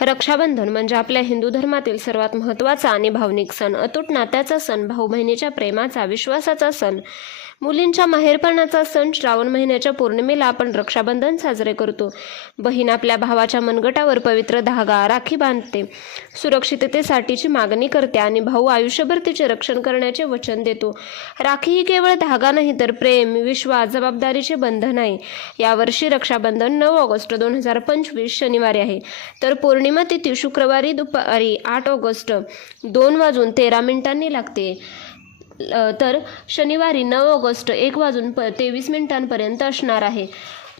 रक्षाबंधन म्हणजे आपल्या हिंदू धर्मातील सर्वात महत्त्वाचा आणि भावनिक सण. अतूट नात्याचा सण भाऊ बहिणीच्या प्रेमाचा विश्वासाचा सण मुलींच्या माहेरपणाचा सण श्रावण महिन्याच्या पौर्णिमेला आपण रक्षाबंधन साजरे करतो. बहीण आपल्या भावाच्या मनगटावर पवित्र धागा राखी बांधते. सुरक्षिततेसाठीची मागणी करते आणि भाऊ आयुष्यभर तिचे रक्षण करण्याचे वचन देतो. राखी ही केवळ धागा नाही तर प्रेम विश्वास जबाबदारीचे बंधन आहे. यावर्षी रक्षाबंधन नऊ ऑगस्ट दोन हजार पंचवीस शनिवारी आहे. तर पौर्णिमा तिथी शुक्रवारी दुपारी आठ ऑगस्ट दोन वाजून तेरा मिनिटांनी लागते. तर शनिवारी नऊ ऑगस्ट एक वाजून प तेवीस मिनिटांपर्यंत असणार आहे.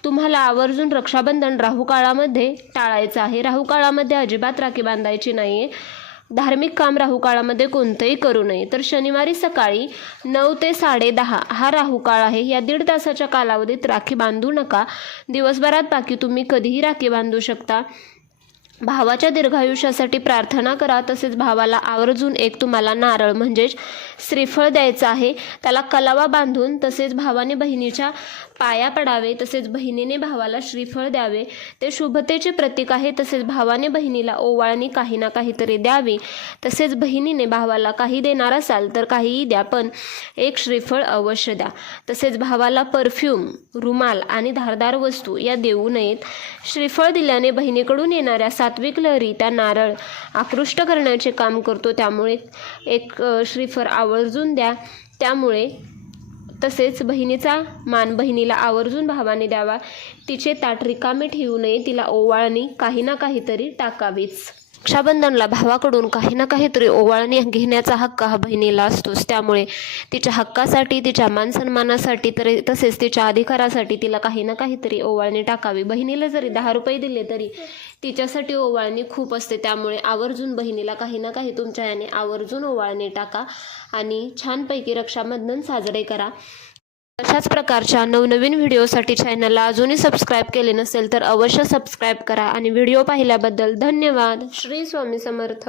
तुम्हाला आवर्जून रक्षाबंधन राहू काळामध्ये टाळायचं आहे. राहू काळामध्ये अजिबात राखी बांधायची नाही आहे धार्मिक काम राहू काळामध्ये कोणतंही करू नये. तर शनिवारी सकाळी नऊ ते साडेदहा हा राहू काळ आहे. या दीड तासाच्या कालावधीत राखी बांधू नका. दिवसभरात बाकी तुम्ही कधीही राखी बांधू शकता. भावाच्या दीर्घायुष्यासाठी प्रार्थना करा तसेच भावाला आवर्जून एक तुम्हाला नारळ म्हणजेच श्रीफळ द्यायचं आहे. त्याला कलावा बांधून तसेच भावाने बहिणीच्या पाया पडावे तसेच बहिणीने भावाला श्रीफळ द्यावे. ते शुभतेचे प्रतीक आहे तसेच भावाने बहिणीला ओवाळणी काही ना काहीतरी द्यावी. तसेच बहिणीने भावाला काही देणार असाल तर काहीही द्या पण एक श्रीफळ अवश्य द्या. तसेच भावाला परफ्यूम रुमाल आणि धारदार वस्तू या देऊ नयेत. श्रीफळ दिल्याने बहिणीकडून येणाऱ्या सात्विक लहरी त्या नारळ आकृष्ट करण्याचे काम करतो. त्यामुळे एक श्रीफळ आवर्जून द्या. त्यामुळे तसेच बहिणीचा मान बहिणीला आवर्जून भावाने द्यावा. तिचे ताट रिकामे ठेवू नये. तिला ओवाळणी काही ना काहीतरी टाकावीच. रक्षाबंधनला भावाकडून काही ना काहीतरी ओवाळणी घेण्याचा हक्क हा बहिणीला असतोच. त्यामुळे तिच्या हक्कासाठी तिच्या मानसन्मानासाठी तर तसेच तिच्या अधिकारासाठी तिला काही ना काहीतरी ओवाळणी टाकावी. बहिणीला जरी दहा रुपये दिले तरी तिच्यासाठी ओवाळणी खूप असते. त्यामुळे आवर्जून बहिणीला काही ना काही तुमच्या याने आवर्जून ओवाळणी टाका आणि छानपैकी रक्षाबंधन साजरे करा. अशाच प्रकारच्या नवनवीन व्हिडिओसाठी चॅनलला अजूनही सबस्क्राईब केले नसेल तर अवश्य सबस्क्राईब करा. आणि व्हिडिओ पाहिल्याबद्दल धन्यवाद. श्री स्वामी समर्थ.